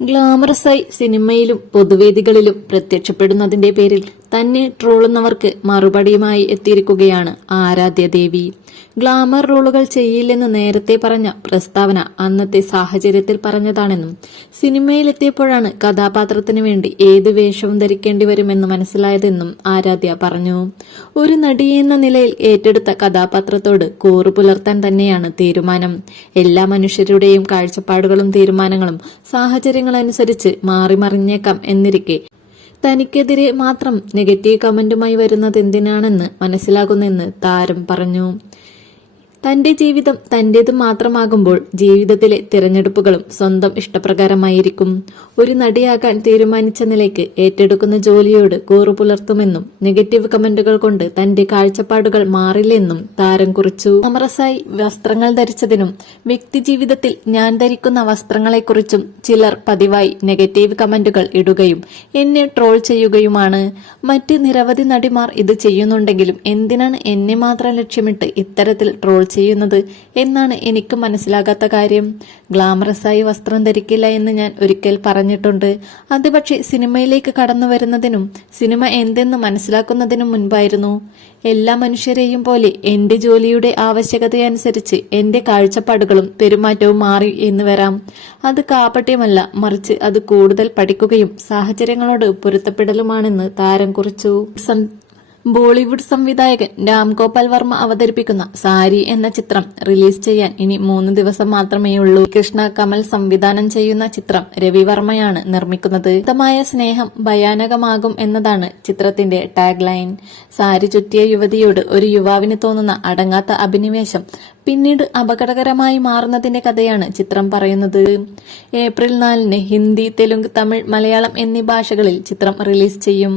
ഗ്ലാമറസായി സിനിമയിലും പൊതുവേദികളിലും പ്രത്യക്ഷപ്പെടുന്നതിന്റെ പേരിൽ തന്നെ ട്രോളുന്നവർക്ക് മറുപടിയുമായി എത്തിയിരിക്കുകയാണ് ആരാധ്യ ദേവി ഗ്ലാമർ റോളുകൾ ചെയ്യില്ലെന്ന് നേരത്തെ പറഞ്ഞ പ്രസ്താവന അന്നത്തെ സാഹചര്യത്തിൽ പറഞ്ഞതാണെന്നും സിനിമയിലെത്തിയപ്പോഴാണ് കഥാപാത്രത്തിന് വേണ്ടി ഏത് വേഷവും ധരിക്കേണ്ടി വരുമെന്ന് മനസ്സിലായതെന്നും ആരാധ്യ പറഞ്ഞു. ഒരു നടിയെന്ന നിലയിൽ ഏറ്റെടുത്ത കഥാപാത്രത്തോട് കൂറു പുലർത്താൻ തന്നെയാണ് തീരുമാനം. എല്ലാ മനുഷ്യരുടെയും കാഴ്ചപ്പാടുകളും തീരുമാനങ്ങളും സാഹചര്യങ്ങളനുസരിച്ച് മാറിമറിഞ്ഞേക്കാം എന്നിരിക്കെ തനിക്കെതിരെ മാത്രം നെഗറ്റീവ് കമന്റുമായി വരുന്നത് എന്തിനാണെന്ന് മനസ്സിലാകുന്നെന്ന് താരം പറഞ്ഞു തന്റെ ജീവിതം തന്റേത് മാത്രമാകുമ്പോൾ ജീവിതത്തിലെ തിരഞ്ഞെടുപ്പുകളും സ്വന്തം ഇഷ്ടപ്രകാരമായിരിക്കും. ഒരു നടിയാകാൻ തീരുമാനിച്ച നിലയ്ക്ക് ഏറ്റെടുക്കുന്ന ജോലിയോട് കൂറു പുലർത്തുമെന്നും നെഗറ്റീവ് കമന്റുകൾ കൊണ്ട് തന്റെ കാഴ്ചപ്പാടുകൾ മാറില്ലെന്നും താരം കുറിച്ചു. അമറസായി വസ്ത്രങ്ങൾ ധരിച്ചതിനും വ്യക്തി ജീവിതത്തിൽ ഞാൻ ധരിക്കുന്ന വസ്ത്രങ്ങളെക്കുറിച്ചും ചിലർ പതിവായി നെഗറ്റീവ് കമന്റുകൾ ഇടുകയും എന്നെ ട്രോൾ ചെയ്യുകയുമാണ്. മറ്റ് നിരവധി നടിമാർ ഇത് ചെയ്യുന്നുണ്ടെങ്കിലും എന്തിനാണ് എന്നെ മാത്രം ലക്ഷ്യമിട്ട് ഇത്തരത്തിൽ ട്രോൾ ചെയ്യുന്നത് എന്നാണ് എനിക്ക് മനസ്സിലാകാത്ത കാര്യം. ഗ്ലാമറസായി വസ്ത്രം ധരിക്കില്ല എന്ന് ഞാൻ ഒരിക്കൽ പറഞ്ഞിട്ടുണ്ട്. അത് പക്ഷേ സിനിമയിലേക്ക് കടന്നു വരുന്നതിനും സിനിമ എന്തെന്ന് മനസ്സിലാക്കുന്നതിനും മുൻപായിരുന്നു. എല്ലാ മനുഷ്യരെയും പോലെ എന്റെ ജോലിയുടെ ആവശ്യകതയനുസരിച്ച് എന്റെ കാഴ്ചപ്പാടുകളും പെരുമാറ്റവും മാറി എന്ന് വരാം. അത് കാപട്യമല്ല മറിച്ച് അത് കൂടുതൽ പഠിക്കുകയും സാഹചര്യങ്ങളോട് പൊരുത്തപ്പെടലുമാണെന്ന് താരം കുറിച്ചു. ബോളിവുഡ് സംവിധായകൻ രാം ഗോപാൽ വർമ്മ അവതരിപ്പിക്കുന്ന സാരി എന്ന ചിത്രം റിലീസ് ചെയ്യാൻ ഇനി മൂന്ന് ദിവസം മാത്രമേ ഉള്ളൂ. കൃഷ്ണ കമൽ സംവിധാനം ചെയ്യുന്ന ചിത്രം രവി വർമ്മയാണ് നിർമ്മിക്കുന്നത്. ശക്തമായ സ്നേഹം ഭയാനകമാകും എന്നതാണ് ചിത്രത്തിന്റെ ടാഗ് ലൈൻ സാരി ചുറ്റിയ യുവതിയോട് ഒരു യുവാവിന് തോന്നുന്ന അടങ്ങാത്ത അഭിനിവേശം പിന്നീട് അപകടകരമായി മാറുന്നതിന്റെ കഥയാണ് ചിത്രം പറയുന്നത്. ഏപ്രിൽ നാലിന് ഹിന്ദി തെലുങ്ക് തമിഴ് മലയാളം എന്നീ ഭാഷകളിൽ ചിത്രം റിലീസ് ചെയ്യും.